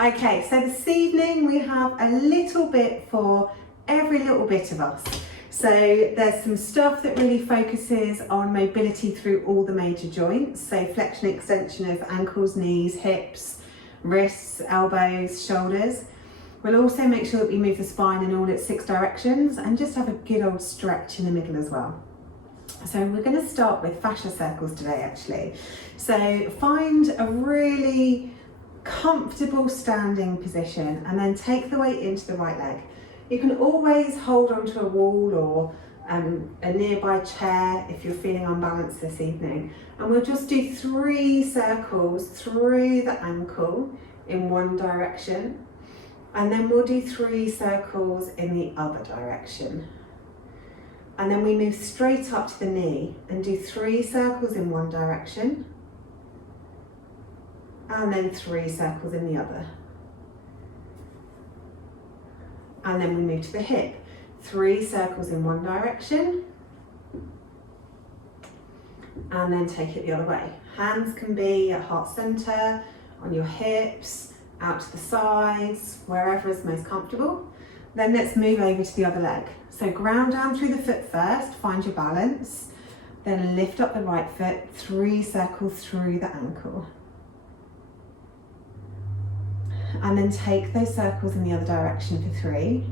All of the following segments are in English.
Okay, so this evening we have a little bit for every little bit of us. So there's some stuff that really focuses on mobility through all the major joints. So flexion, extension of ankles, knees, hips, wrists, elbows, shoulders. We'll also make sure that we move the spine in all its 6 directions and just have a good old stretch in the middle as well. So we're going to start with fascia circles today actually. So find a really comfortable standing position and then take the weight into the right leg. You can always hold onto a wall or a nearby chair if you're feeling unbalanced this evening. And we'll just do 3 circles through the ankle in one direction. And then we'll do 3 circles in the other direction. And then we move straight up to the knee and do 3 circles in one direction. And then 3 circles in the other. And then we move to the hip. 3 circles in one direction. And then take it the other way. Hands can be at heart center, on your hips, out to the sides, wherever is most comfortable. Then let's move over to the other leg. So ground down through the foot first, find your balance. Then lift up the right foot, 3 circles through the ankle. And then take those circles in the other direction for 3.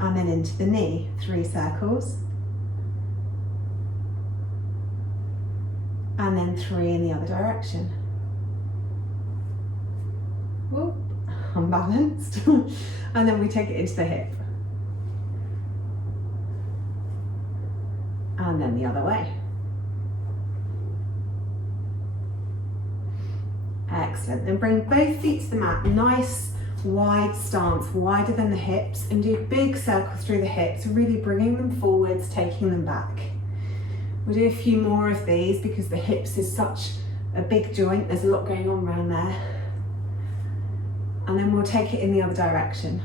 And then into the knee, 3 circles. And then 3 in the other direction. Whoop, unbalanced. And then we take it into the hip. And then the other way. Excellent. Then bring both feet to the mat. Nice wide stance, wider than the hips, and do big circles through the hips, really bringing them forwards, taking them back. We'll do a few more of these because the hips is such a big joint. There's a lot going on around there. And then we'll take it in the other direction.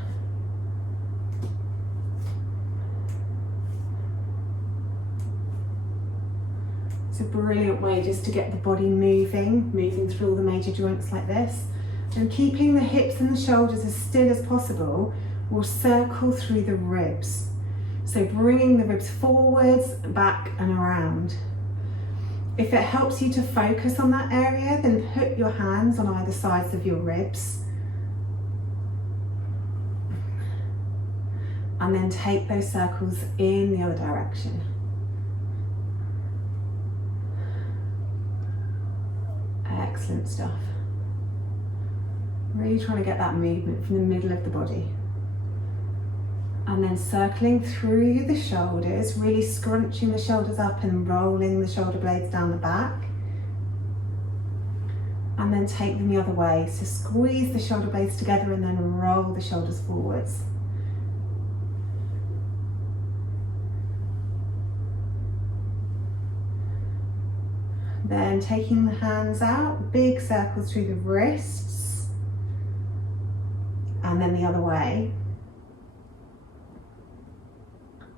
It's a brilliant way just to get the body moving through all the major joints like this. And keeping the hips and the shoulders as still as possible, we'll circle through the ribs. So bringing the ribs forwards, back and around. If it helps you to focus on that area, then put your hands on either sides of your ribs. And then take those circles in the other direction. Excellent stuff. Really trying to get that movement from the middle of the body. And then circling through the shoulders, really scrunching the shoulders up and rolling the shoulder blades down the back. And then take them the other way. So squeeze the shoulder blades together and then roll the shoulders forwards. Then taking the hands out, big circles through the wrists, and then the other way.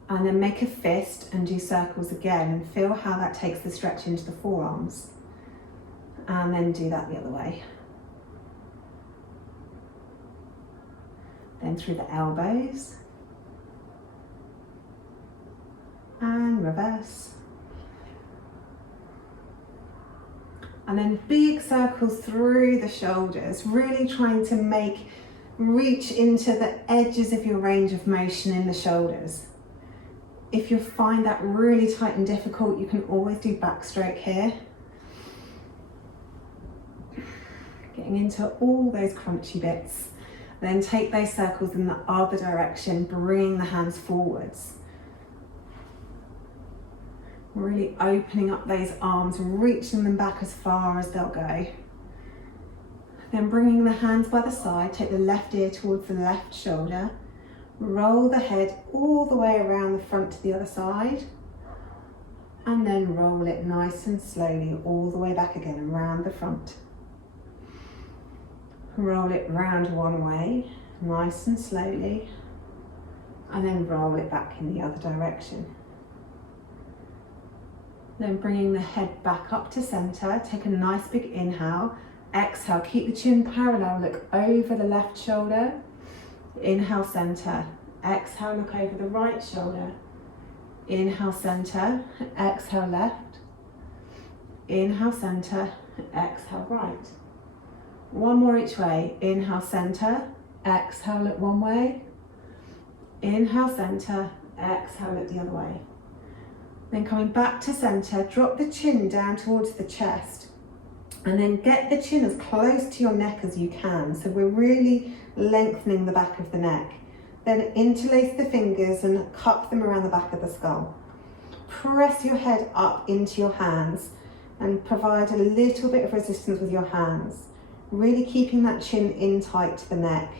And then make a fist and do circles again and feel how that takes the stretch into the forearms. And then do that the other way. Then through the elbows. And reverse. And then big circles through the shoulders, really trying to reach into the edges of your range of motion in the shoulders. If you find that really tight and difficult, you can always do backstroke here. Getting into all those crunchy bits. Then take those circles in the other direction, bringing the hands forwards. Really opening up those arms, reaching them back as far as they'll go. Then bringing the hands by the side, take the left ear towards the left shoulder. Roll the head all the way around the front to the other side. And then roll it nice and slowly all the way back again and round the front. Roll it round one way, nice and slowly. And then roll it back in the other direction. Then bringing the head back up to center, take a nice big inhale, Exhale, keep the chin parallel, look over the left shoulder. Inhale, center. Exhale, look over the right shoulder. Inhale, center. Exhale, left. Inhale, center. Exhale, right. One more each way. Inhale, center. Exhale, look one way. Inhale, center. Exhale, look the other way. Then coming back to center, drop the chin down towards the chest. And then get the chin as close to your neck as you can. So we're really lengthening the back of the neck. Then interlace the fingers and cup them around the back of the skull. Press your head up into your hands and provide a little bit of resistance with your hands. Really keeping that chin in tight to the neck.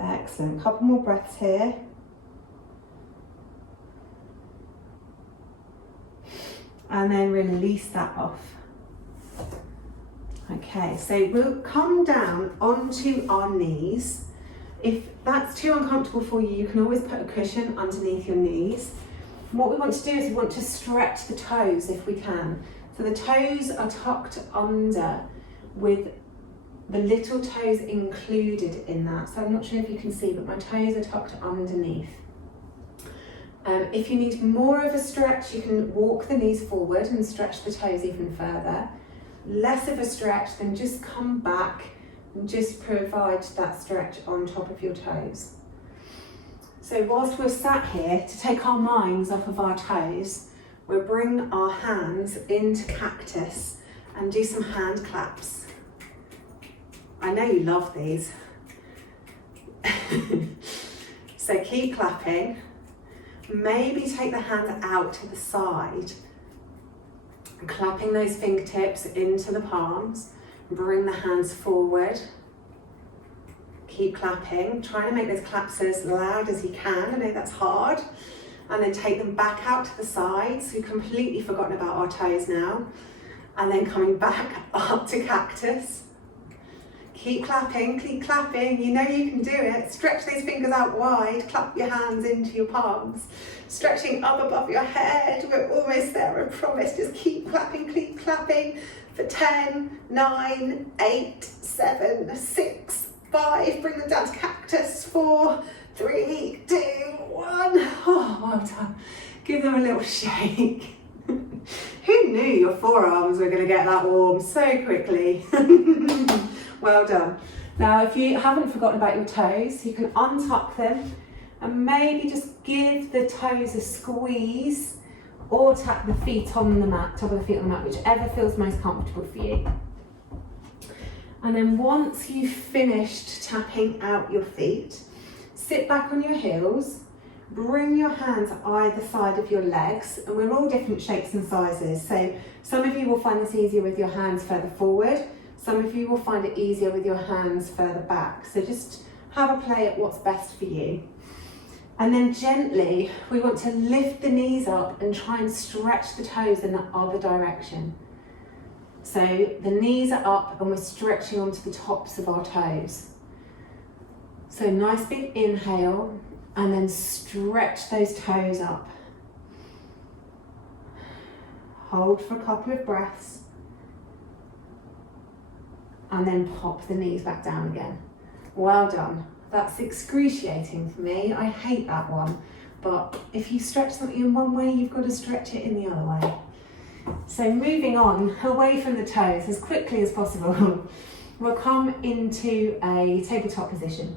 Excellent, couple more breaths here. And then release that off. Okay, so we'll come down onto our knees. If that's too uncomfortable for you, you can always put a cushion underneath your knees. What we want to do is we want to stretch the toes if we can. So the toes are tucked under with the little toes included in that. So I'm not sure if you can see, but my toes are tucked underneath. If you need more of a stretch, you can walk the knees forward and stretch the toes even further. Less of a stretch, then just come back and just provide that stretch on top of your toes. So whilst we're sat here, to take our minds off of our toes, we'll bring our hands into cactus and do some hand claps. I know you love these. So keep clapping. Maybe take the hands out to the side, clapping those fingertips into the palms. Bring the hands forward. Keep clapping, trying to make those claps as loud as you can. I know that's hard. And then take them back out to the sides. We've completely forgotten about our toes now. And then coming back up to cactus. Keep clapping, you know you can do it. Stretch those fingers out wide, clap your hands into your palms. Stretching up above your head, we're almost there, I promise. Just keep clapping for 10, 9, 8, 7, 6, 5. Bring them down to cactus, 4, 3, 2, 1. Oh, well done. Give them a little shake. Who knew your forearms were going to get that warm so quickly? Well done. Now, if you haven't forgotten about your toes, you can untuck them and maybe just give the toes a squeeze or tap the feet on the mat, top of the feet on the mat, whichever feels most comfortable for you. And then once you've finished tapping out your feet, sit back on your heels, bring your hands either side of your legs, and we're all different shapes and sizes. So some of you will find this easier with your hands further forward. Some of you will find it easier with your hands further back. So just have a play at what's best for you. And then gently, we want to lift the knees up and try and stretch the toes in the other direction. So the knees are up and we're stretching onto the tops of our toes. So nice big inhale and then stretch those toes up. Hold for a couple of breaths. And then pop the knees back down again. Well done. That's excruciating for me. I hate that one. But if you stretch something in one way, you've got to stretch it in the other way. So moving on, away from the toes as quickly as possible, we'll come into a tabletop position.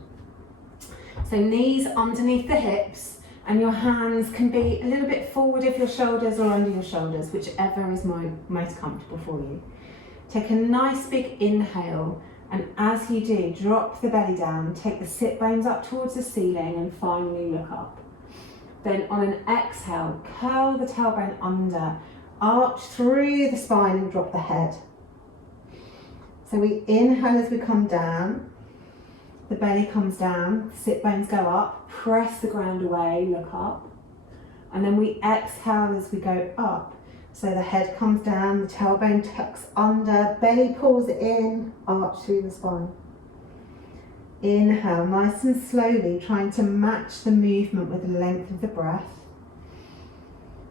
So knees underneath the hips, and your hands can be a little bit forward of your shoulders or under your shoulders, whichever is most comfortable for you. Take a nice big inhale, and as you do, drop the belly down, take the sit bones up towards the ceiling and finally look up. Then on an exhale, curl the tailbone under, arch through the spine and drop the head. So we inhale as we come down, the belly comes down, the sit bones go up, press the ground away, look up. And then we exhale as we go up. So the head comes down, the tailbone tucks under, belly pulls in, arch through the spine. Inhale, nice and slowly, trying to match the movement with the length of the breath.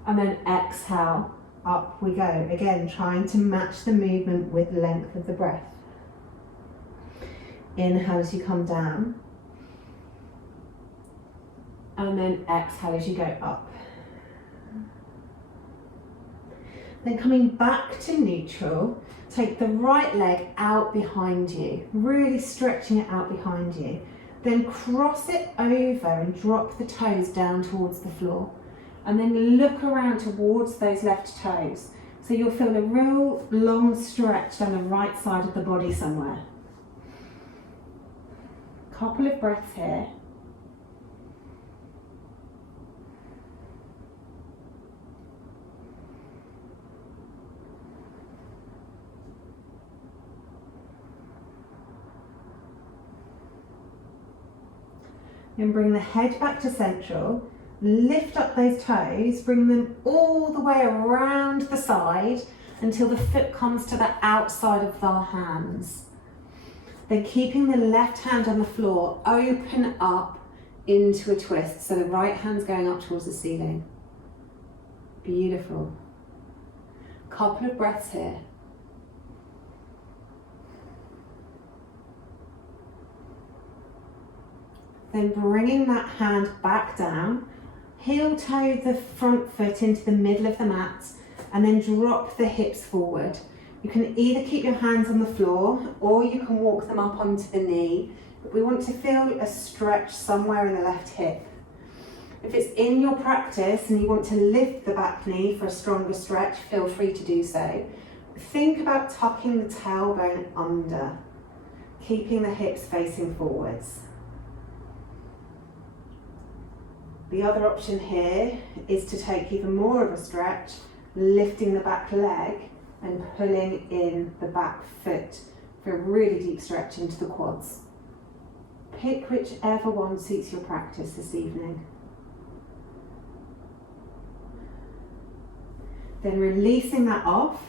And then exhale, up we go. Again, trying to match the movement with the length of the breath. Inhale as you come down. And then exhale as you go up. Then coming back to neutral, take the right leg out behind you, really stretching it out behind you. Then cross it over and drop the toes down towards the floor. And then look around towards those left toes. So you'll feel a real long stretch down the right side of the body somewhere. Couple of breaths here. Then bring the head back to central. Lift up those toes, bring them all the way around the side until the foot comes to the outside of our hands. Then keeping the left hand on the floor, open up into a twist. So the right hand's going up towards the ceiling. Beautiful. Couple of breaths here. Then bringing that hand back down, heel toe the front foot into the middle of the mat and then drop the hips forward. You can either keep your hands on the floor or you can walk them up onto the knee. But we want to feel a stretch somewhere in the left hip. If it's in your practice and you want to lift the back knee for a stronger stretch, feel free to do so. Think about tucking the tailbone under, keeping the hips facing forwards. The other option here is to take even more of a stretch, lifting the back leg and pulling in the back foot for a really deep stretch into the quads. Pick whichever one suits your practice this evening. Then releasing that off,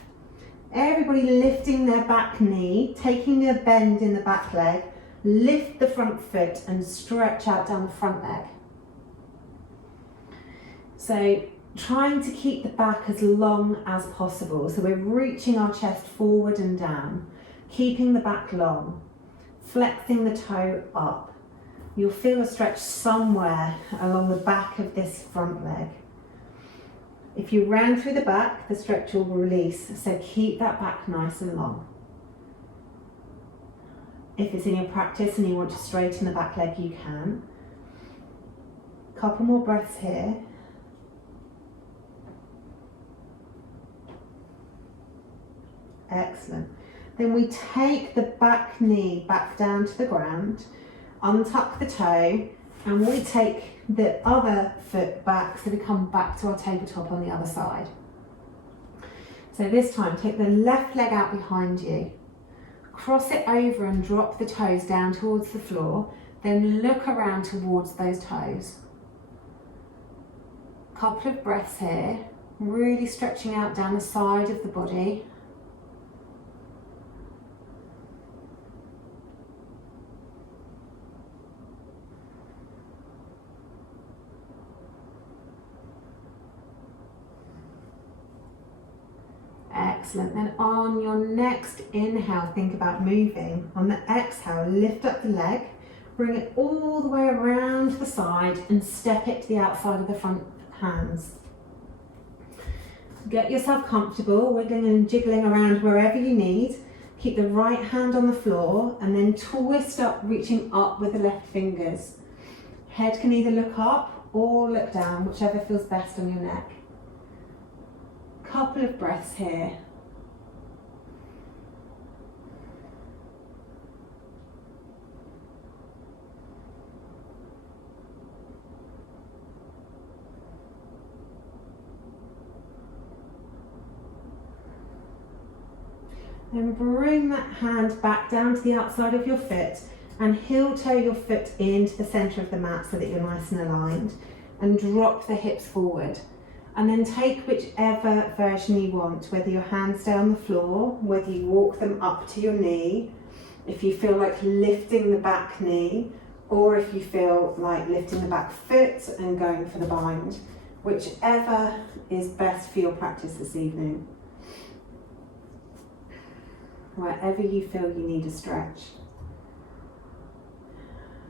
everybody lifting their back knee, taking a bend in the back leg, lift the front foot and stretch out down the front leg. So trying to keep the back as long as possible. So we're reaching our chest forward and down, keeping the back long, flexing the toe up. You'll feel a stretch somewhere along the back of this front leg. If you round through the back, the stretch will release. So keep that back nice and long. If it's in your practice and you want to straighten the back leg, you can. Couple more breaths here. Excellent. Then we take the back knee back down to the ground, untuck the toe, and we take the other foot back so we come back to our tabletop on the other side. So this time, take the left leg out behind you, cross it over and drop the toes down towards the floor, then look around towards those toes. Couple of breaths here, really stretching out down the side of the body. Excellent. Then on your next inhale, think about moving. On the exhale, lift up the leg, bring it all the way around the side and step it to the outside of the front hands. Get yourself comfortable, wiggling and jiggling around wherever you need. Keep the right hand on the floor and then twist up, reaching up with the left fingers. Head can either look up or look down, whichever feels best on your neck. Couple of breaths here. Then bring that hand back down to the outside of your foot and heel toe your foot into the centre of the mat so that you're nice and aligned, and drop the hips forward. And then take whichever version you want, whether your hands stay on the floor, whether you walk them up to your knee. If you feel like lifting the back knee, or if you feel like lifting the back foot and going for the bind, whichever is best for your practice this evening. Wherever you feel you need a stretch.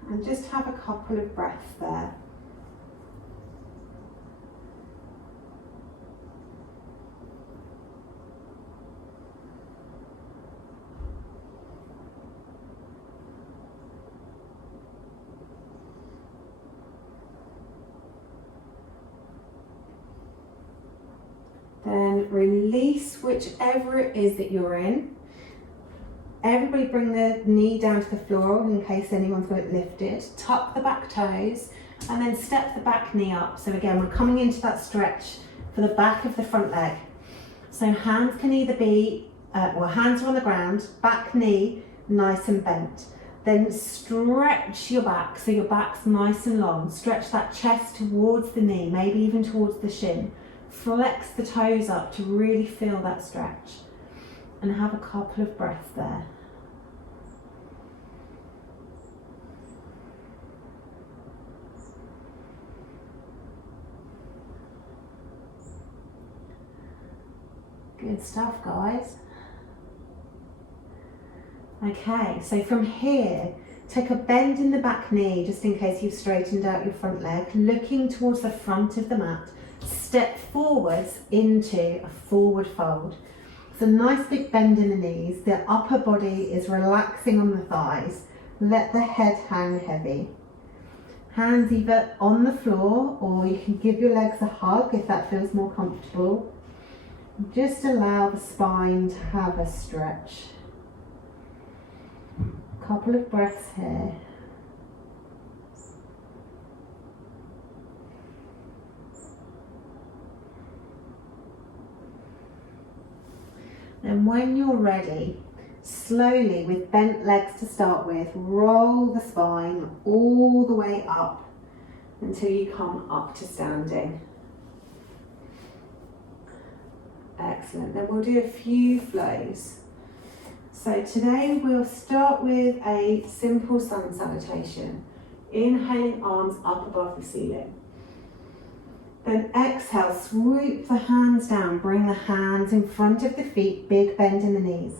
And just have a couple of breaths there. Then release whichever it is that you're in. Everybody bring the knee down to the floor in case anyone's got it lifted. Tuck the back toes and then step the back knee up. So again, we're coming into that stretch for the back of the front leg. So hands can either be, hands are on the ground, back knee nice and bent. Then stretch your back so your back's nice and long. Stretch that chest towards the knee, maybe even towards the shin. Flex the toes up to really feel that stretch. And have a couple of breaths there. Good stuff, guys. Okay, so from here, take a bend in the back knee, just in case you've straightened out your front leg, looking towards the front of the mat. Step forwards into a forward fold. It's a nice big bend in the knees. The upper body is relaxing on the thighs. Let the head hang heavy. Hands either on the floor, or you can give your legs a hug if that feels more comfortable. Just allow the spine to have a stretch. A couple of breaths here. And when you're ready, slowly, with bent legs to start with, roll the spine all the way up until you come up to standing. Excellent. Then we'll do a few flows. So today we'll start with a simple sun salutation. Inhaling, arms up above the ceiling. Then exhale, swoop the hands down, bring the hands in front of the feet, big bend in the knees.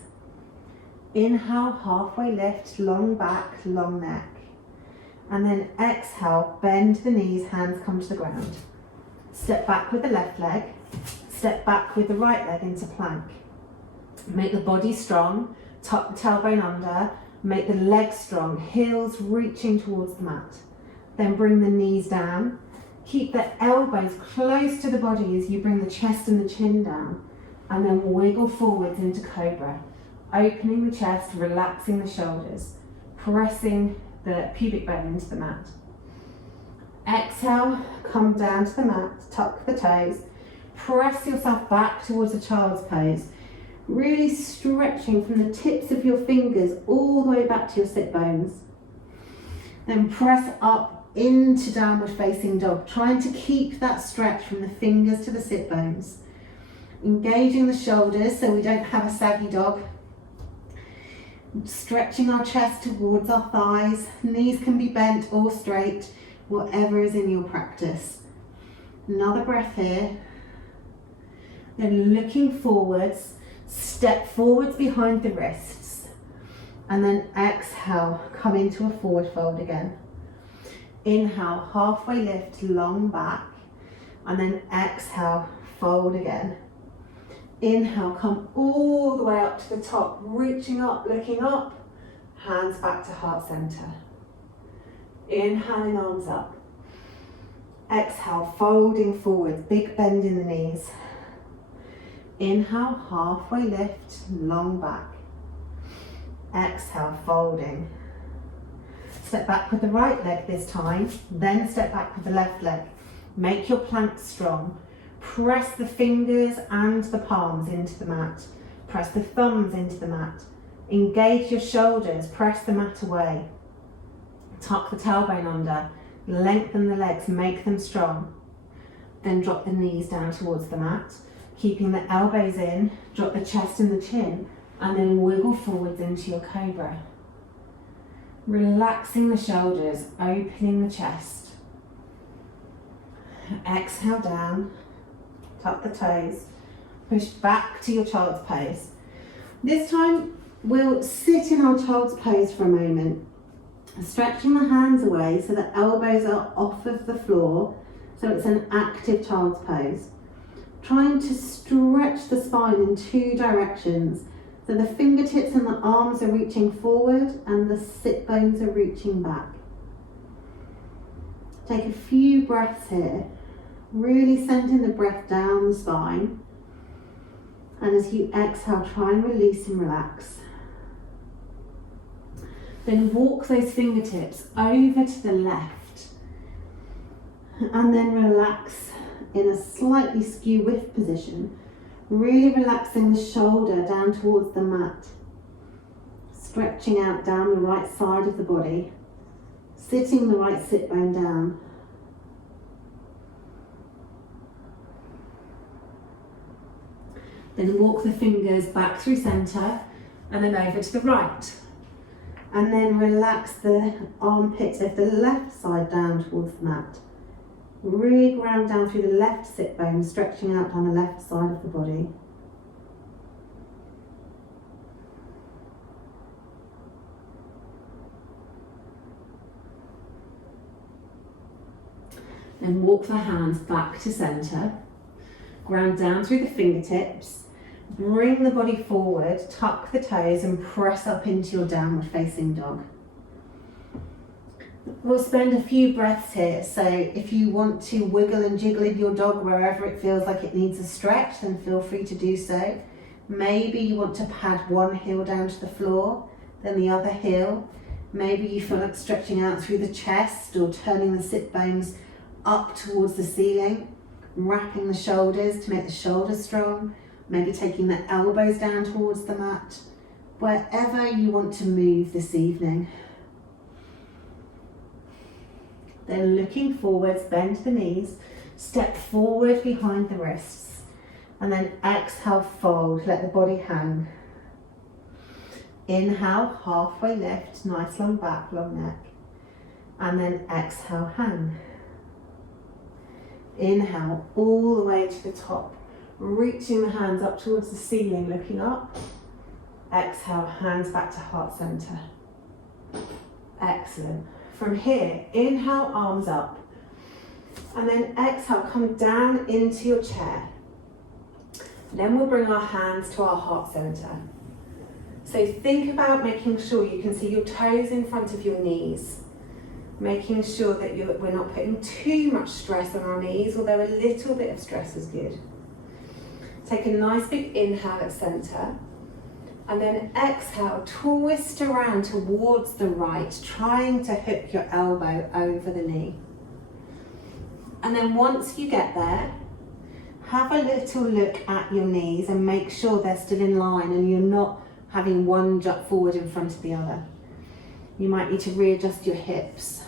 Inhale, halfway lift, long back, long neck. And then exhale, bend the knees, hands come to the ground. Step back with the left leg, step back with the right leg into plank. Make the body strong, tuck the tailbone under, make the legs strong, heels reaching towards the mat. Then bring the knees down. Keep the elbows close to the body as you bring the chest and the chin down, and then wiggle forwards into cobra, opening the chest, relaxing the shoulders, pressing the pubic bone into the mat. Exhale, come down to the mat, tuck the toes, press yourself back towards a child's pose, really stretching from the tips of your fingers all the way back to your sit bones. Then press up into downward facing dog, trying to keep that stretch from the fingers to the sit bones. Engaging the shoulders so we don't have a saggy dog. Stretching our chest towards our thighs. Knees can be bent or straight, whatever is in your practice. Another breath here. Then looking forwards, step forwards behind the wrists. And then exhale, come into a forward fold again. Inhale, halfway lift, long back, and then exhale, fold again. Inhale, come all the way up to the top, reaching up, looking up, hands back to heart center. Inhaling, arms up. Exhale, folding forward, big bend in the knees. Inhale, halfway lift, long back. Exhale, folding. Step back with the right leg this time, then step back with the left leg. Make your plank strong. Press the fingers and the palms into the mat. Press the thumbs into the mat. Engage your shoulders, press the mat away. Tuck the tailbone under, lengthen the legs, make them strong. Then drop the knees down towards the mat, keeping the elbows in, drop the chest and the chin, and then wiggle forwards into your cobra. Relaxing the shoulders, opening the chest. Exhale down, tuck the toes, push back to your child's pose. This time we'll sit in our child's pose for a moment, stretching the hands away so the elbows are off of the floor, so it's an active child's pose. Trying to stretch the spine in two directions, so the fingertips and the arms are reaching forward and the sit bones are reaching back. Take a few breaths here, really sending the breath down the spine. And as you exhale, try and release and relax. Then walk those fingertips over to the left and then relax in a slightly skew width position, really relaxing the shoulder down towards the mat, stretching out down the right side of the body, sitting the right sit bone down. Then walk the fingers back through centre and then over to the right. And then relax the armpits of the left side down towards the mat. Really ground down through the left sit bone, stretching out down the left side of the body. Then walk the hands back to centre. Ground down through the fingertips. Bring the body forward, tuck the toes and press up into your downward facing dog. We'll spend a few breaths here, so if you want to wiggle and jiggle in your dog wherever it feels like it needs a stretch, then feel free to do so. Maybe you want to pad one heel down to the floor, then the other heel. Maybe you feel like stretching out through the chest or turning the sit bones up towards the ceiling, wrapping the shoulders to make the shoulders strong. Maybe taking the elbows down towards the mat, wherever you want to move this evening. Then looking forwards, bend the knees, step forward behind the wrists, and then exhale, fold, let the body hang. Inhale, halfway lift, nice long back, long neck, and then exhale, hang. Inhale, all the way to the top. Reaching the hands up towards the ceiling, looking up. Exhale, hands back to heart center. Excellent. From here, inhale, arms up. And then exhale, come down into your chair. Then we'll bring our hands to our heart center. So think about making sure you can see your toes in front of your knees. Making sure that we're not putting too much stress on our knees, although a little bit of stress is good. Take a nice big inhale at center, and then exhale, twist around towards the right, trying to hook your elbow over the knee. And then once you get there, have a little look at your knees and make sure they're still in line and you're not having one jut forward in front of the other. You might need to readjust your hips.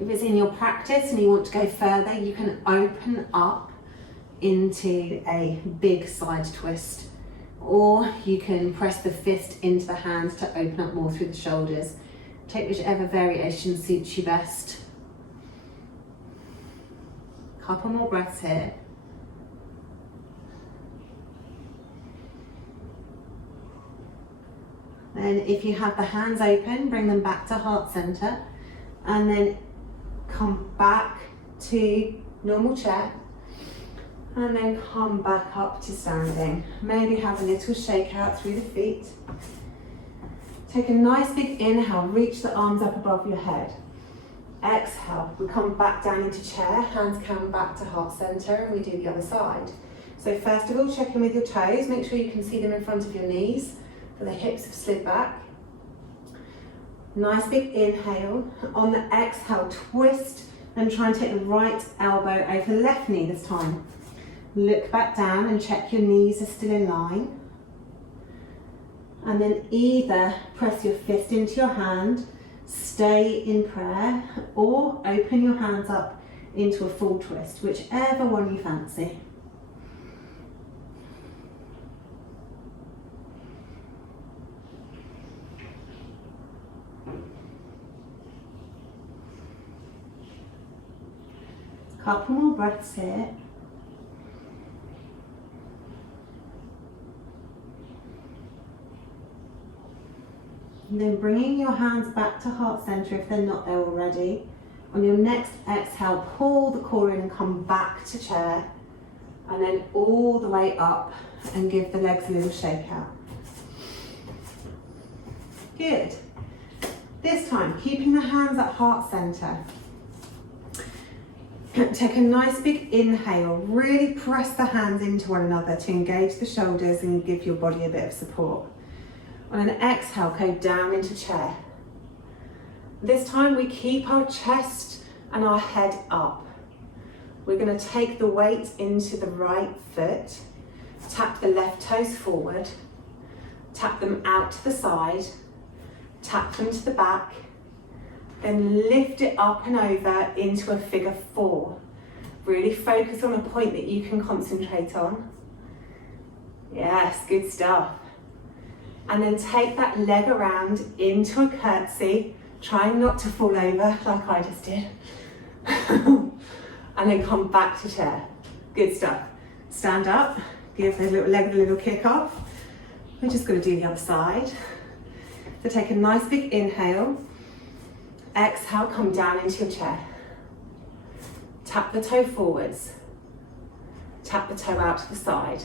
If it's in your practice and you want to go further, you can open up into a big side twist, or you can press the fist into the hands to open up more through the shoulders. Take whichever variation suits you best. Couple more breaths here. Then if you have the hands open, bring them back to heart center, and then come back to normal chair. And then come back up to standing. Maybe have a little shake out through the feet. Take a nice big inhale, reach the arms up above your head. Exhale, we come back down into chair, hands come back to heart center, and we do the other side. So first of all, check in with your toes, make sure you can see them in front of your knees, so the hips have slid back. Nice big inhale. On the exhale, twist and try and take the right elbow over the left knee this time. Look back down and check your knees are still in line. And then either press your fist into your hand, stay in prayer, or open your hands up into a full twist, whichever one you fancy. Couple more breaths here. And then bringing your hands back to heart center if they're not there already. On your next exhale, pull the core in and come back to chair. And then all the way up and give the legs a little shake out. Good. This time, keeping the hands at heart center. Take a nice big inhale. Really press the hands into one another to engage the shoulders and give your body a bit of support. On an exhale, go down into chair. This time we keep our chest and our head up. We're going to take the weight into the right foot, tap the left toes forward, tap them out to the side, tap them to the back, then lift it up and over into a figure 4. Really focus on a point that you can concentrate on. Yes, good stuff. And then take that leg around into a curtsy, trying not to fall over like I just did. And then come back to chair. Good stuff. Stand up, give the little leg a little kick off. We're just going to do the other side. So take a nice big inhale. Exhale, come down into your chair. Tap the toe forwards. Tap the toe out to the side.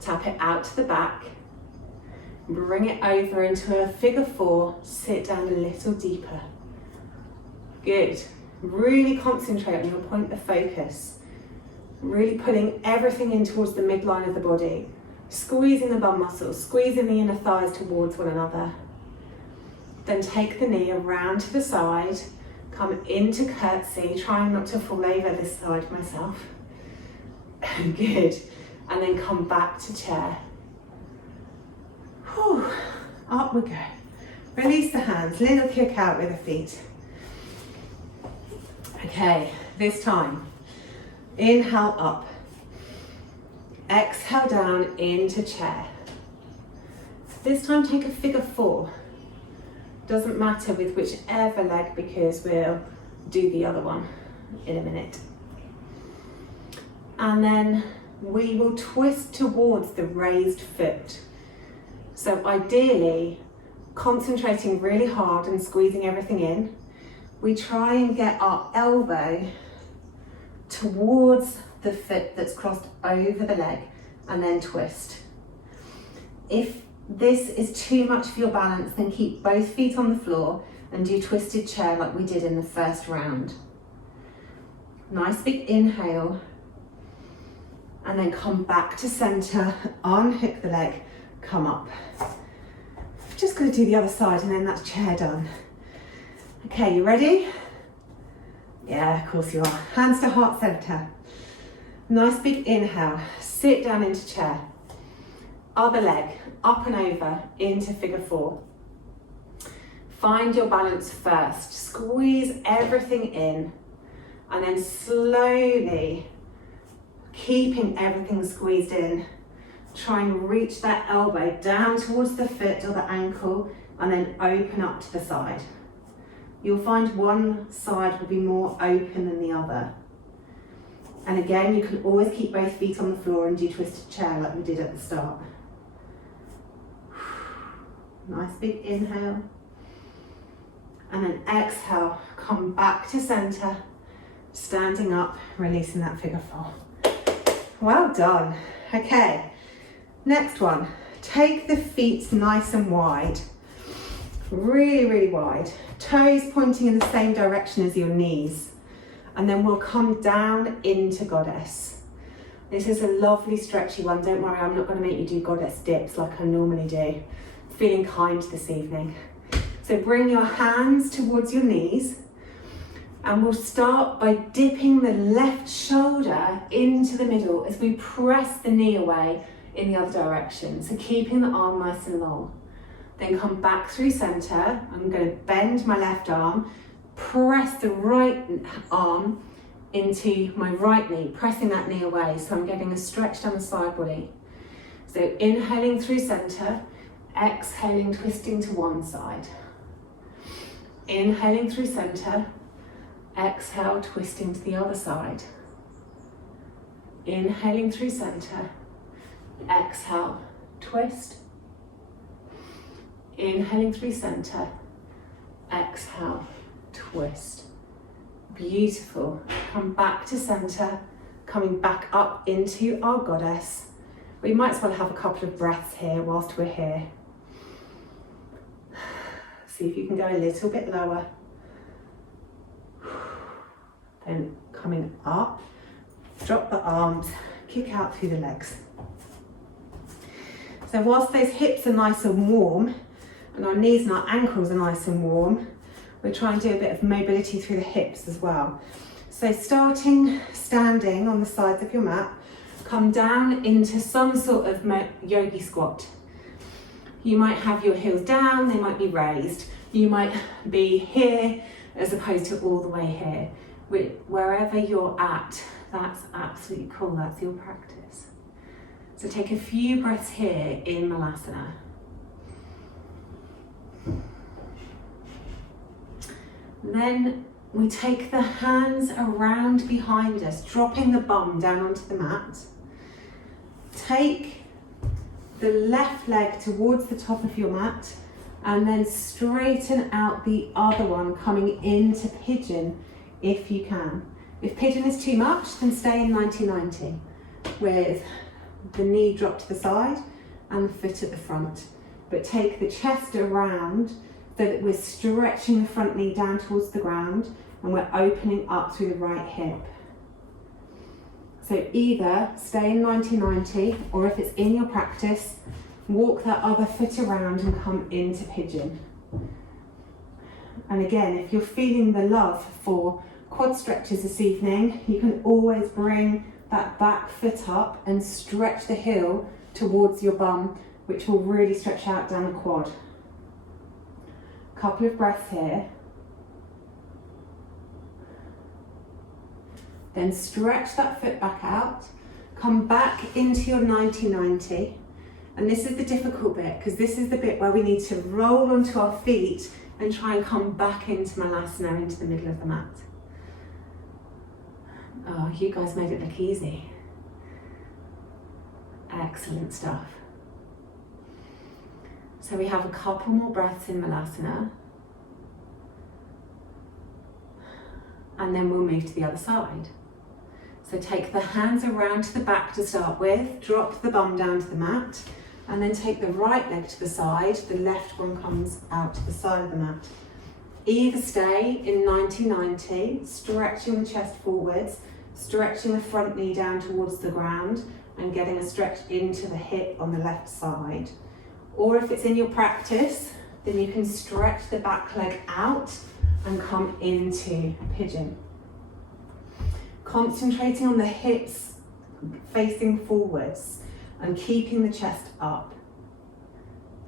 Tap it out to the back. Bring it over into a figure 4. Sit down a little deeper. Good. Really concentrate on your point of focus. Really putting everything in towards the midline of the body. Squeezing the bum muscles, squeezing the inner thighs towards one another. Then take the knee around to the side, come into curtsy, trying not to fall over this side myself. Good. And then come back to chair. Whew. Up we go. Release the hands, little kick out with the feet. Okay, this time, inhale up. Exhale down into chair. This time take a figure 4. Doesn't matter with whichever leg because we'll do the other one in a minute. And then we will twist towards the raised foot. So ideally, concentrating really hard and squeezing everything in, we try and get our elbow towards the foot that's crossed over the leg and then twist. If this is too much for your balance, then keep both feet on the floor and do twisted chair like we did in the first round. Nice big inhale and then come back to center, unhook the leg, come up. Just going to do the other side and then that's chair done. Okay, you ready? Yeah, of course you are. Hands to heart center. Nice big inhale, sit down into chair. Other leg, up and over into figure 4. Find your balance first. Squeeze everything in and then slowly, keeping everything squeezed in, try and reach that elbow down towards the foot or the ankle and then open up to the side. You'll find one side will be more open than the other. And again, you can always keep both feet on the floor and do twisted chair like we did at the start. Nice big inhale. And then exhale, come back to center, standing up, releasing that figure 4. Well done. Okay, next one. Take the feet nice and wide. Really, really wide. Toes pointing in the same direction as your knees. And then we'll come down into goddess. This is a lovely stretchy one. Don't worry, I'm not going to make you do goddess dips like I normally do. Feeling kind this evening. So bring your hands towards your knees and we'll start by dipping the left shoulder into the middle as we press the knee away in the other direction. So keeping the arm nice and long. Then come back through center. I'm going to bend my left arm, press the right arm into my right knee, pressing that knee away. So I'm getting a stretch down the side body. So inhaling through center, exhaling, twisting to one side. Inhaling through center, Exhale, twisting to the other side. Inhaling through center. Exhale, twist. Inhaling through center. Exhale, twist. Beautiful. Come back to center, coming back up into our goddess. We might as well have a couple of breaths here whilst we're here. See if you can go a little bit lower. Then coming up, drop the arms, kick out through the legs. So whilst those hips are nice and warm, and our knees and our ankles are nice and warm, we'll try and do a bit of mobility through the hips as well. So starting standing on the sides of your mat, come down into some sort of yogi squat. You might have your heels down, they might be raised. You might be here as opposed to all the way here. Wherever you're at, that's absolutely cool, that's your practice. So take a few breaths here in Malasana. Then we take the hands around behind us, dropping the bum down onto the mat. Take the left leg towards the top of your mat and then straighten out the other one, coming into pigeon if you can. If pigeon is too much, then stay in 90-90 with the knee dropped to the side and the foot at the front. But take the chest around so that we're stretching the front knee down towards the ground and we're opening up through the right hip. So either stay in 90-90, or if it's in your practice, walk that other foot around and come into pigeon. And again, if you're feeling the love for quad stretches this evening, you can always bring that back foot up and stretch the heel towards your bum, which will really stretch out down the quad. Couple of breaths here. Then stretch that foot back out, come back into your 90-90. And this is the difficult bit, because this is the bit where we need to roll onto our feet and try and come back into Malasana, into the middle of the mat. Oh, you guys made it look easy. Excellent stuff. So we have a couple more breaths in Malasana. And then we'll move to the other side. So take the hands around to the back to start with, drop the bum down to the mat, and then take the right leg to the side, the left one comes out to the side of the mat. Either stay in 90-90, stretching the chest forwards, stretching the front knee down towards the ground, and getting a stretch into the hip on the left side. Or if it's in your practice, then you can stretch the back leg out and come into pigeon. Concentrating on the hips facing forwards and keeping the chest up.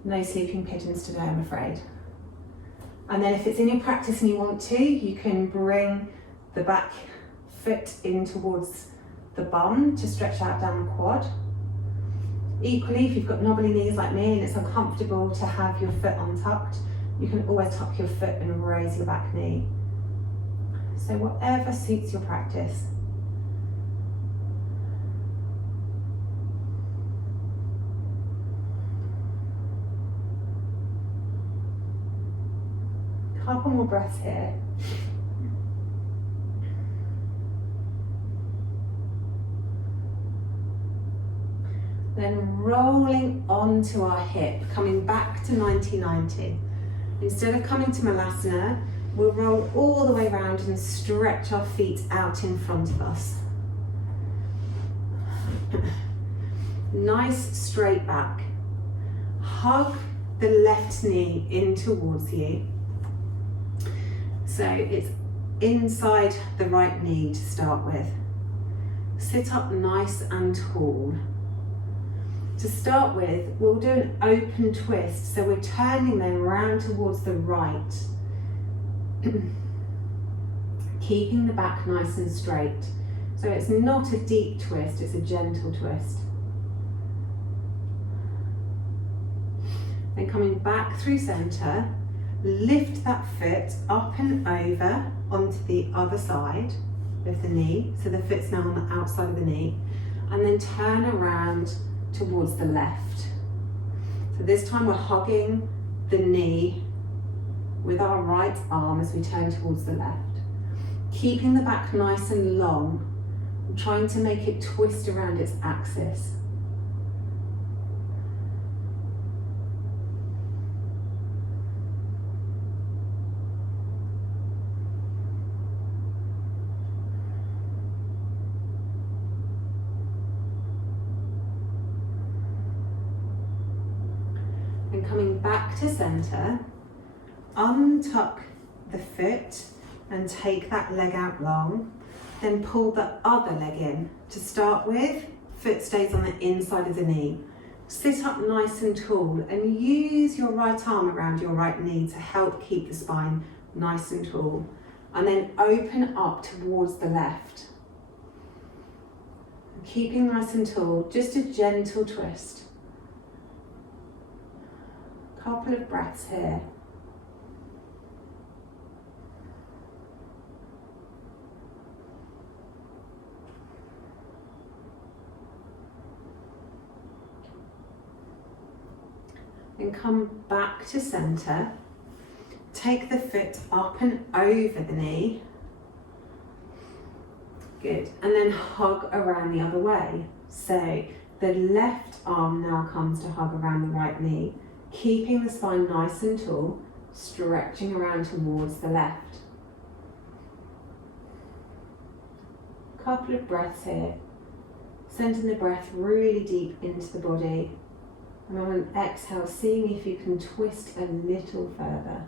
No sleeping pigeons today, I'm afraid. And then if it's in your practice and you want to, you can bring the back foot in towards the bum to stretch out down the quad. Equally, if you've got knobbly knees like me and it's uncomfortable to have your foot untucked, you can always tuck your foot and raise your back knee. So whatever suits your practice. Couple more breaths here. Then rolling onto our hip, coming back to 90-90. Instead of coming to Malasana, we'll roll all the way around and stretch our feet out in front of us. Nice straight back. Hug the left knee in towards you. So it's inside the right knee to start with. Sit up nice and tall. To start with, we'll do an open twist, so we're turning then around towards the right. Keeping the back nice and straight. So it's not a deep twist, it's a gentle twist. Then coming back through center, lift that foot up and over onto the other side of the knee. So the foot's now on the outside of the knee. And then turn around towards the left. So this time we're hugging the knee with our right arm as we turn towards the left. Keeping the back nice and long, and trying to make it twist around its axis. And coming back to center, untuck the foot and take that leg out long, then pull the other leg in. To start with, foot stays on the inside of the knee. Sit up nice and tall and use your right arm around your right knee to help keep the spine nice and tall. And then open up towards the left. Keeping nice and tall, just a gentle twist. Couple of breaths here. Then come back to center. Take the foot up and over the knee. Good. And then hug around the other way. So the left arm now comes to hug around the right knee, keeping the spine nice and tall, stretching around towards the left. Couple of breaths here. Sending the breath really deep into the body. And on an exhale, seeing if you can twist a little further.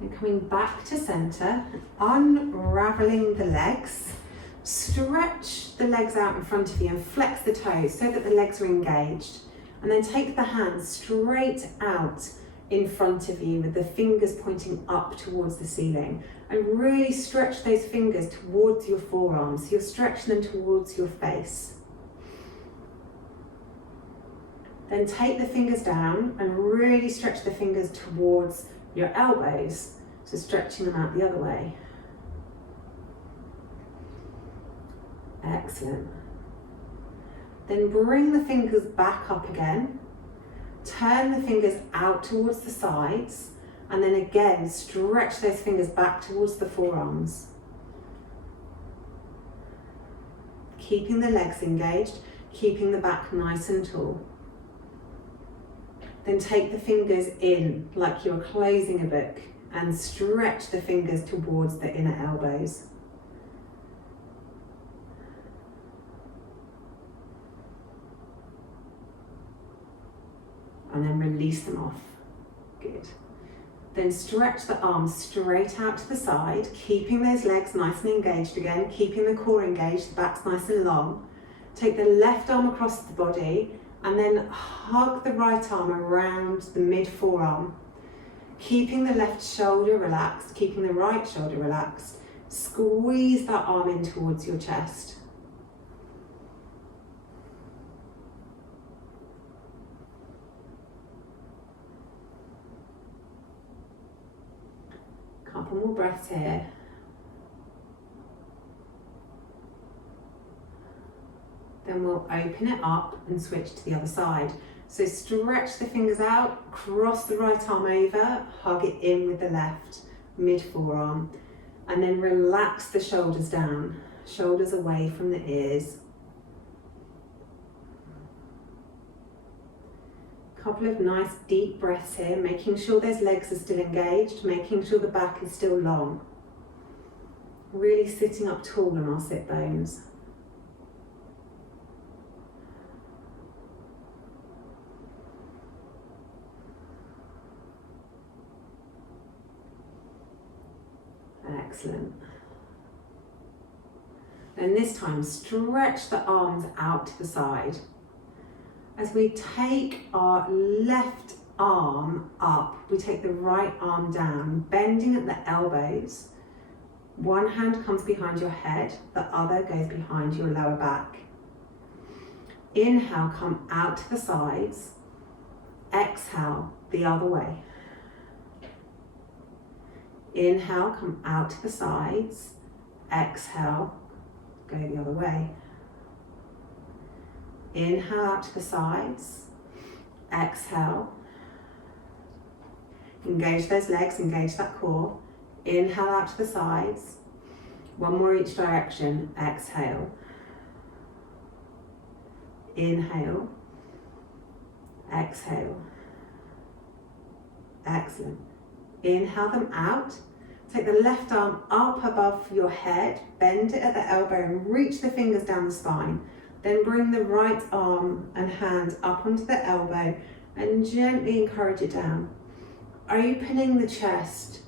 And coming back to center, unraveling the legs. Stretch the legs out in front of you and flex the toes so that the legs are engaged. And then take the hands straight out in front of you with the fingers pointing up towards the ceiling. And really stretch those fingers towards your forearms. So you're stretching them towards your face. Then take the fingers down and really stretch the fingers towards your elbows. So stretching them out the other way. Excellent. Then bring the fingers back up again. Turn the fingers out towards the sides. And then again, stretch those fingers back towards the forearms. Keeping the legs engaged, keeping the back nice and tall. Then take the fingers in like you're closing a book and stretch the fingers towards the inner elbows. And then release them off. Good. Then stretch the arms straight out to the side, keeping those legs nice and engaged again, keeping the core engaged, the back's nice and long. Take the left arm across the body and then hug the right arm around the mid forearm. Keeping the left shoulder relaxed, keeping the right shoulder relaxed. Squeeze that arm in towards your chest. Couple more breaths here. Then we'll open it up and switch to the other side. So stretch the fingers out, cross the right arm over, hug it in with the left, mid forearm, and then relax the shoulders down, shoulders away from the ears. Couple of nice deep breaths here, making sure those legs are still engaged, making sure the back is still long. Really sitting up tall on our sit bones. Excellent. And this time, stretch the arms out to the side. as we take our left arm up, we take the right arm down, bending at the elbows. One hand comes behind your head, the other goes behind your lower back. Inhale, come out to the sides. Exhale, the other way. Inhale, come out to the sides. Exhale, go the other way. Inhale out to the sides. Exhale. Engage those legs, engage that core. Inhale out to the sides. One more each direction. Exhale. Inhale. Exhale. Excellent. Inhale them out. Take the left arm up above your head, bend it at the elbow and reach the fingers down the spine. Then bring the right arm and hand up onto the elbow and gently encourage it down. Opening the chest,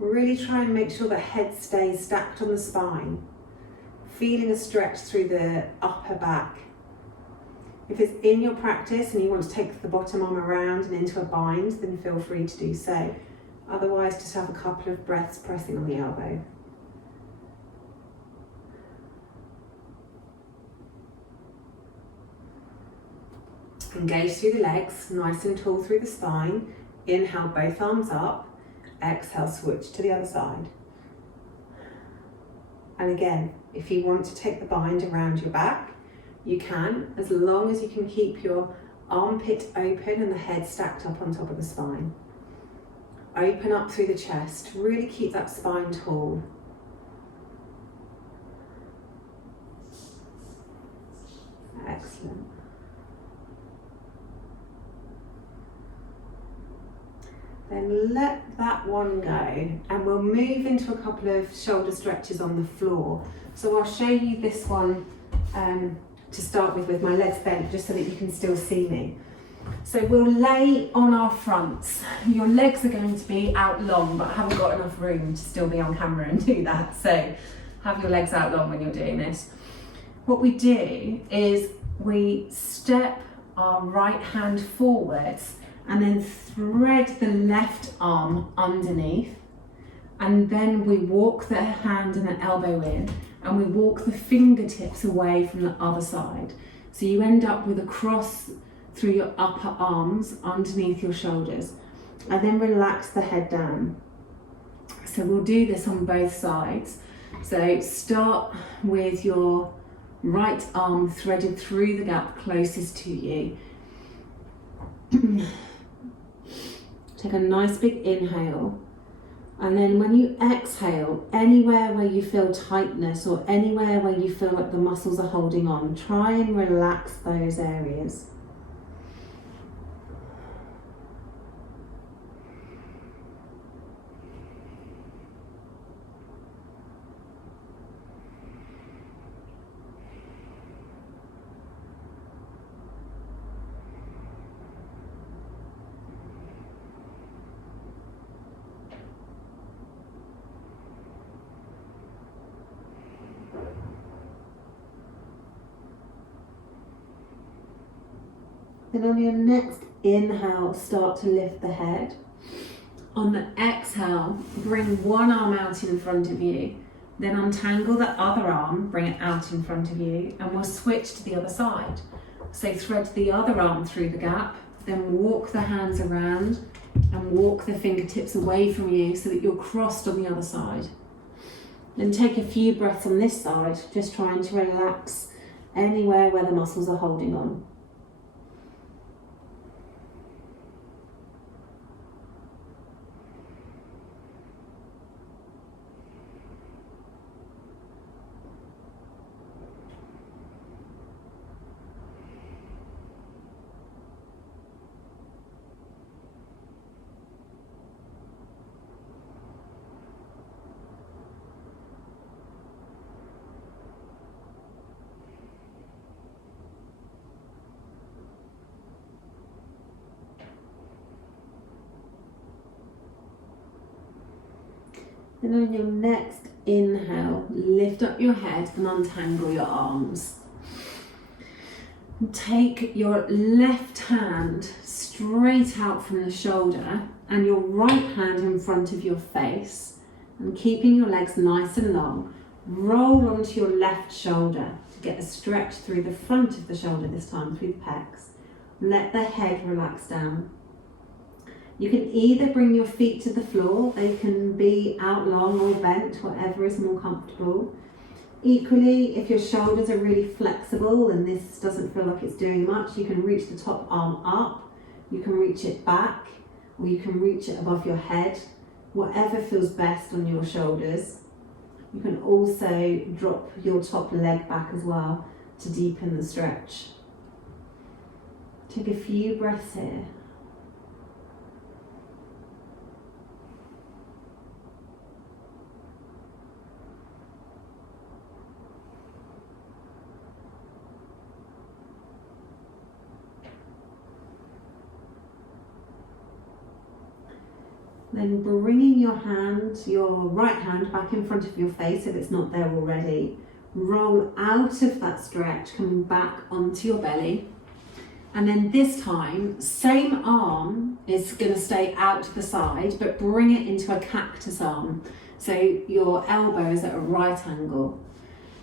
really try and make sure the head stays stacked on the spine. Feeling a stretch through the upper back. If it's in your practice and you want to take the bottom arm around and into a bind, then feel free to do so. Otherwise, just have a couple of breaths pressing on the elbow. Engage through the legs, nice and tall through the spine. Inhale, both arms up. Exhale, switch to the other side. And again, if you want to take the bind around your back, you can, as long as you can keep your armpit open and the head stacked up on top of the spine. Open up through the chest, really keep that spine tall. Excellent. Then let that one go and we'll move into a couple of shoulder stretches on the floor. So I'll show you this one to start with my legs bent, just so that you can still see me. So we'll lay on our fronts. Your legs are going to be out long, but I haven't got enough room to still be on camera and do that. So have your legs out long when you're doing this. What we do is we step our right hand forwards and then thread the left arm underneath. And then we walk the hand and the elbow in and we walk the fingertips away from the other side. So you end up with a cross through your upper arms underneath your shoulders, and then relax the head down. So we'll do this on both sides. So start with your right arm threaded through the gap closest to you. Take a nice big inhale, and then when you exhale, anywhere where you feel tightness or anywhere where you feel like the muscles are holding on, try and relax those areas. Then on your next inhale, start to lift the head. On the exhale, bring one arm out in front of you. Then untangle the other arm, bring it out in front of you, and we'll switch to the other side. So thread the other arm through the gap, then walk the hands around and walk the fingertips away from you so that you're crossed on the other side. Then take a few breaths on this side, just trying to relax anywhere where the muscles are holding on. And on your next inhale, lift up your head and untangle your arms. Take your left hand straight out from the shoulder and your right hand in front of your face, and keeping your legs nice and long, roll onto your left shoulder to get a stretch through the front of the shoulder this time, through the pecs. Let the head relax down. You can either bring your feet to the floor, they can be out long or bent, whatever is more comfortable. Equally, if your shoulders are really flexible and this doesn't feel like it's doing much, you can reach the top arm up, you can reach it back, or you can reach it above your head, whatever feels best on your shoulders. You can also drop your top leg back as well to deepen the stretch. Take a few breaths here. Then bringing your right hand back in front of your face if it's not there already. Roll out of that stretch, coming back onto your belly. And then this time, same arm is going to stay out to the side, but bring it into a cactus arm. So your elbow is at a right angle.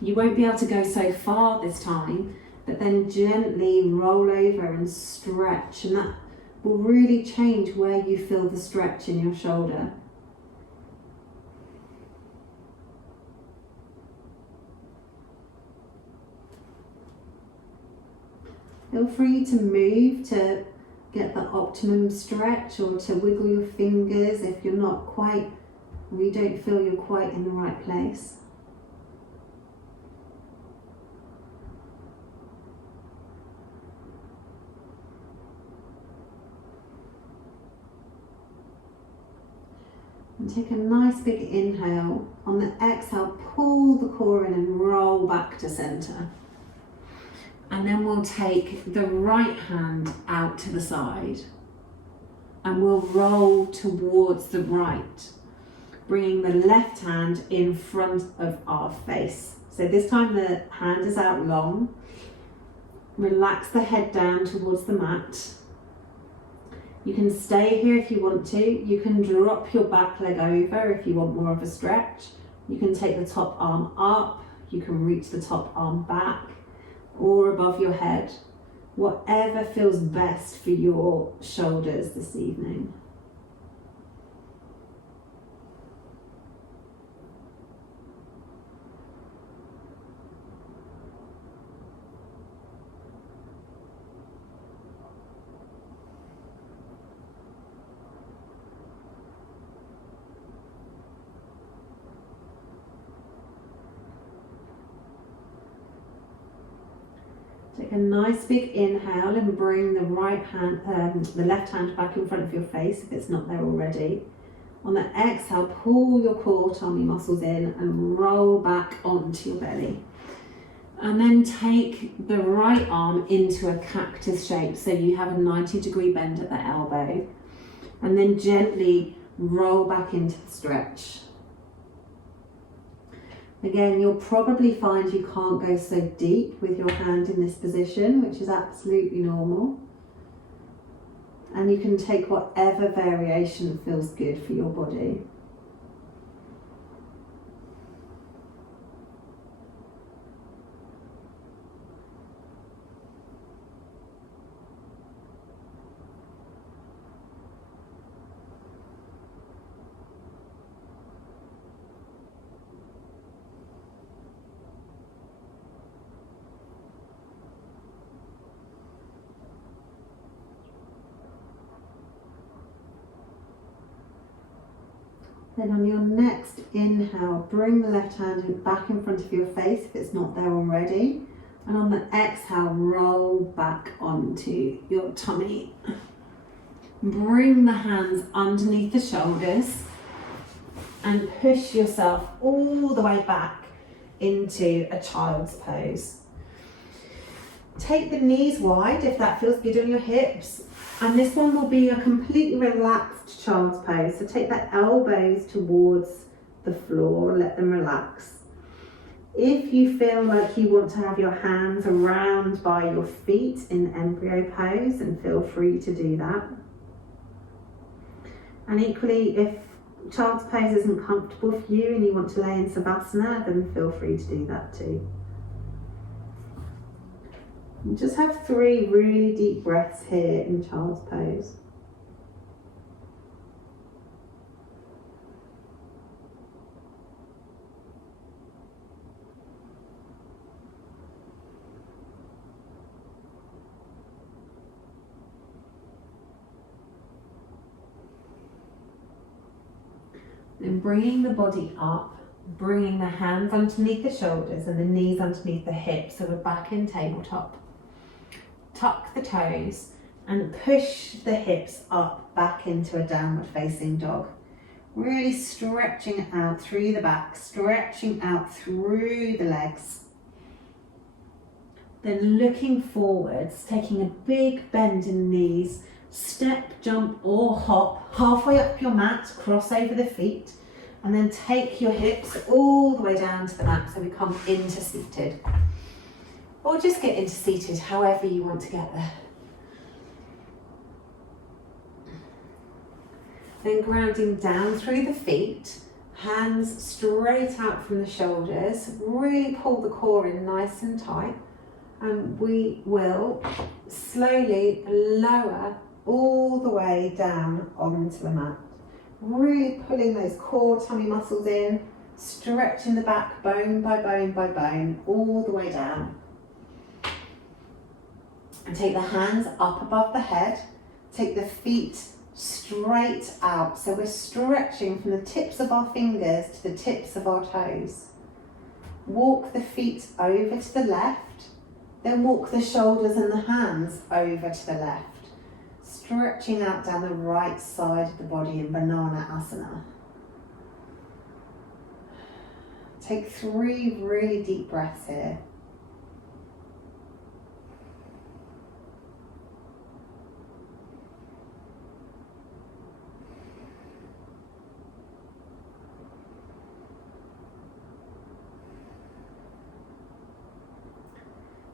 You won't be able to go so far this time, but then gently roll over and stretch, and that will really change where you feel the stretch in your shoulder. Feel free to move to get the optimum stretch, or to wiggle your fingers if you're not quite, or you don't feel you're quite in the right place. And take a nice big inhale. On the exhale, pull the core in and roll back to center. And then we'll take the right hand out to the side and we'll roll towards the right, bringing the left hand in front of our face. So this time the hand is out long. Relax the head down towards the mat. You can stay here if you want to. You can drop your back leg over if you want more of a stretch. You can take the top arm up. You can reach the top arm back or above your head. Whatever feels best for your shoulders this evening. Take a nice big inhale and bring the left hand back in front of your face if it's not there already. On the exhale, pull your core tummy muscles in and roll back onto your belly. And then take the right arm into a cactus shape, so you have a 90-degree bend at the elbow. And then gently roll back into the stretch. Again, you'll probably find you can't go so deep with your hand in this position, which is absolutely normal. And you can take whatever variation feels good for your body. Then on your next inhale, bring the left hand back in front of your face if it's not there already. And on the exhale, roll back onto your tummy. Bring the hands underneath the shoulders and push yourself all the way back into a child's pose. Take the knees wide if that feels good on your hips. And this one will be a completely relaxed child's pose. So take the elbows towards the floor, let them relax. If you feel like you want to have your hands around by your feet in embryo pose, then feel free to do that. And equally, if child's pose isn't comfortable for you and you want to lay in Savasana, then feel free to do that too. And just have 3 really deep breaths here in child's pose. And bringing the body up, bringing the hands underneath the shoulders and the knees underneath the hips, so we're back in tabletop. Tuck the toes and push the hips up back into a downward facing dog. Really stretching out through the back, stretching out through the legs. Then looking forwards, taking a big bend in the knees, step, jump or hop halfway up your mat, cross over the feet, and then take your hips all the way down to the mat so we come into seated. Or just get into seated, however you want to get there. Then grounding down through the feet, hands straight out from the shoulders, really pull the core in nice and tight, and we will slowly lower all the way down onto the mat. Really pulling those core tummy muscles in, stretching the back bone by bone by bone, all the way down. And take the hands up above the head, take the feet straight out. So we're stretching from the tips of our fingers to the tips of our toes. Walk the feet over to the left, then walk the shoulders and the hands over to the left. Stretching out down the right side of the body in Banana Asana. Take 3 really deep breaths here.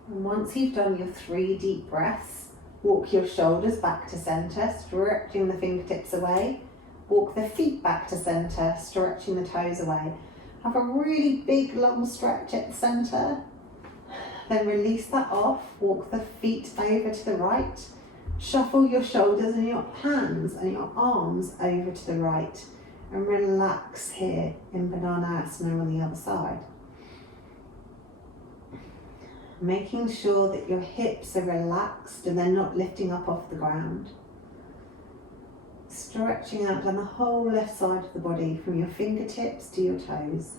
And once you've done your 3 deep breaths, walk your shoulders back to centre, stretching the fingertips away. Walk the feet back to centre, stretching the toes away. Have a really big long stretch at the centre. Then release that off, walk the feet over to the right. Shuffle your shoulders and your hands and your arms over to the right. And relax here in Banana Asana on the other side. Making sure that your hips are relaxed and they're not lifting up off the ground. Stretching out down the whole left side of the body from your fingertips to your toes.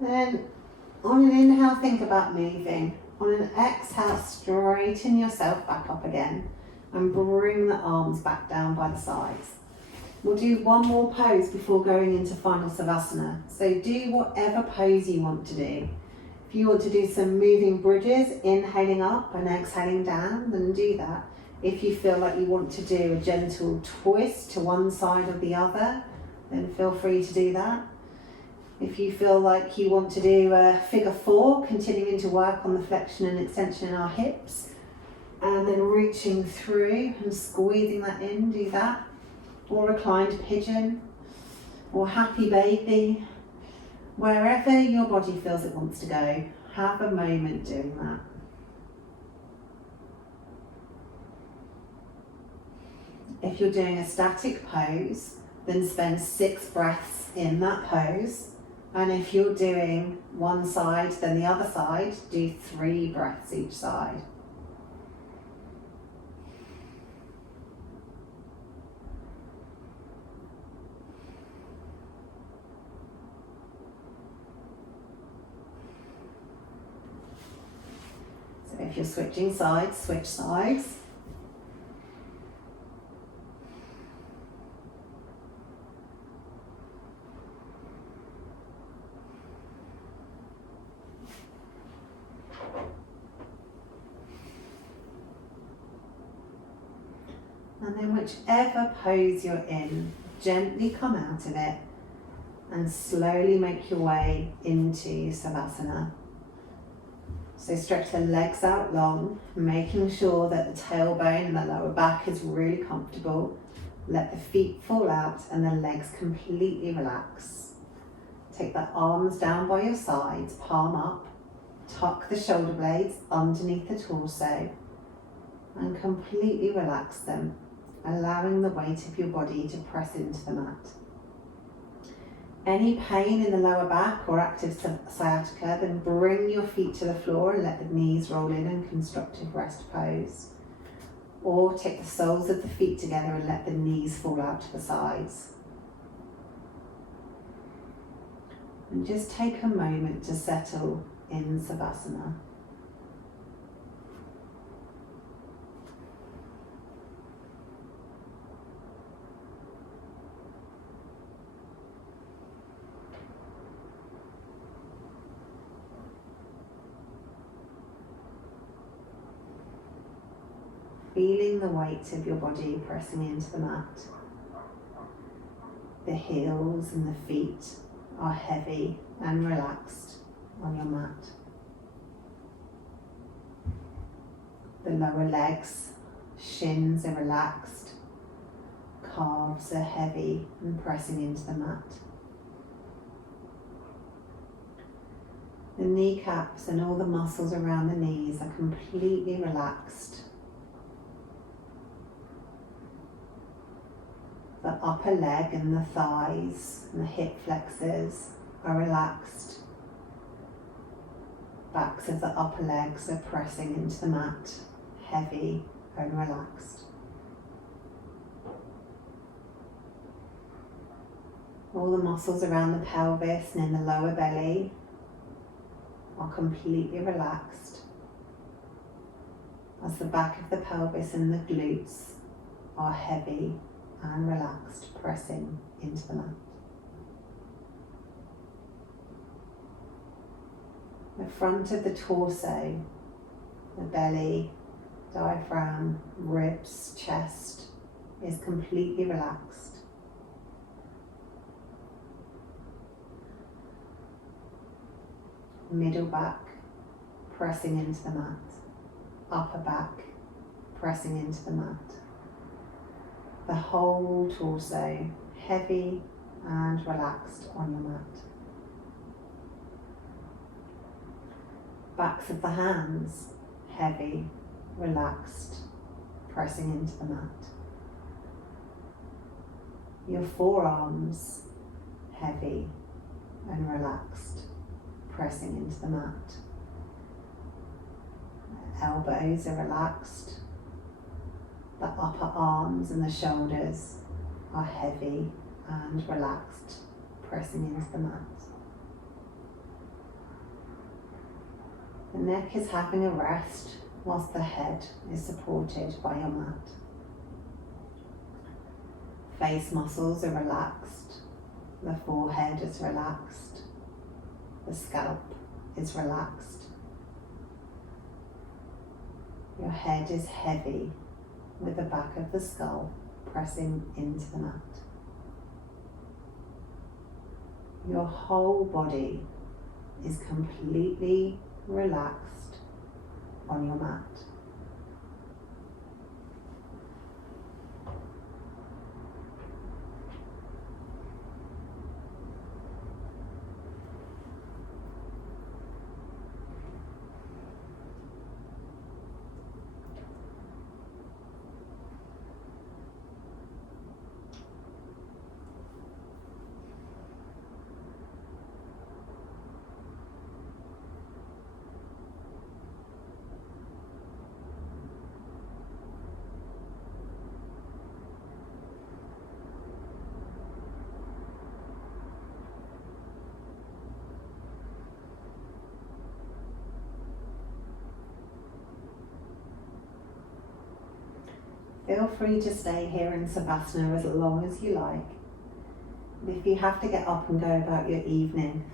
Then on an inhale, think about moving. On an exhale, straighten yourself back up again and bring the arms back down by the sides. We'll do one more pose before going into final Savasana. So do whatever pose you want to do. If you want to do some moving bridges, inhaling up and exhaling down, then do that. If you feel like you want to do a gentle twist to one side or the other, then feel free to do that. If you feel like you want to do a figure 4, continuing to work on the flexion and extension in our hips, and then reaching through and squeezing that in, do that. Or reclined pigeon, or happy baby. Wherever your body feels it wants to go, have a moment doing that. If you're doing a static pose, then spend 6 breaths in that pose. And if you're doing one side, then the other side, do 3 breaths each side. if you're switching sides, switch sides. And then whichever pose you're in, gently come out of it and slowly make your way into Savasana. So stretch the legs out long, making sure that the tailbone and the lower back is really comfortable. Let the feet fall out and the legs completely relax. Take the arms down by your sides, palm up, tuck the shoulder blades underneath the torso and completely relax them, allowing the weight of your body to press into the mat. Any pain in the lower back or active sciatica, then bring your feet to the floor and let the knees roll in and constructive rest pose. Or take the soles of the feet together and let the knees fall out to the sides. And just take a moment to settle in Savasana. Feeling the weight of your body pressing into the mat. The heels and the feet are heavy and relaxed on your mat. The lower legs, shins are relaxed, calves are heavy and pressing into the mat. The kneecaps and all the muscles around the knees are completely relaxed. The upper leg and the thighs and the hip flexors are relaxed. Backs of the upper legs are pressing into the mat, heavy and relaxed. All the muscles around the pelvis and in the lower belly are completely relaxed, as the back of the pelvis and the glutes are heavy and relaxed, pressing into the mat. The front of the torso, the belly, diaphragm, ribs, chest is completely relaxed. Middle back pressing into the mat, upper back pressing into the mat. The whole torso heavy and relaxed on your mat. Backs of the hands heavy, relaxed, pressing into the mat. Your forearms heavy and relaxed, pressing into the mat. Elbows are relaxed. The upper arms and the shoulders are heavy and relaxed, pressing into the mat. The neck is having a rest whilst the head is supported by your mat. Face muscles are relaxed. The forehead is relaxed. The scalp is relaxed. Your head is heavy, with the back of the skull pressing into the mat. Your whole body is completely relaxed on your mat. feel free to stay here in Savasana as long as you like. If you have to get up and go about your evening,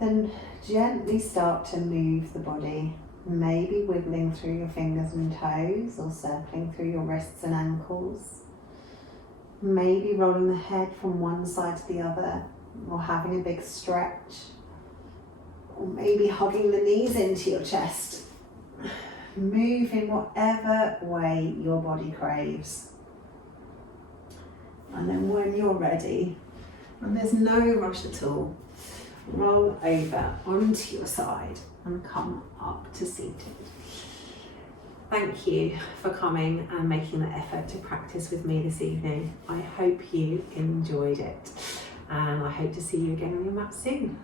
then gently start to move the body, maybe wiggling through your fingers and toes or circling through your wrists and ankles. Maybe rolling the head from one side to the other, or having a big stretch, or maybe hugging the knees into your chest. Move in whatever way your body craves. And then when you're ready, and there's no rush at all, roll over onto your side and come up to seated. Thank you for coming and making the effort to practice with me this evening. I hope you enjoyed it, and I hope to see you again on your mat soon.